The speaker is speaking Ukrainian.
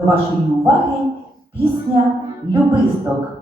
До вашої уваги пісня Любисток.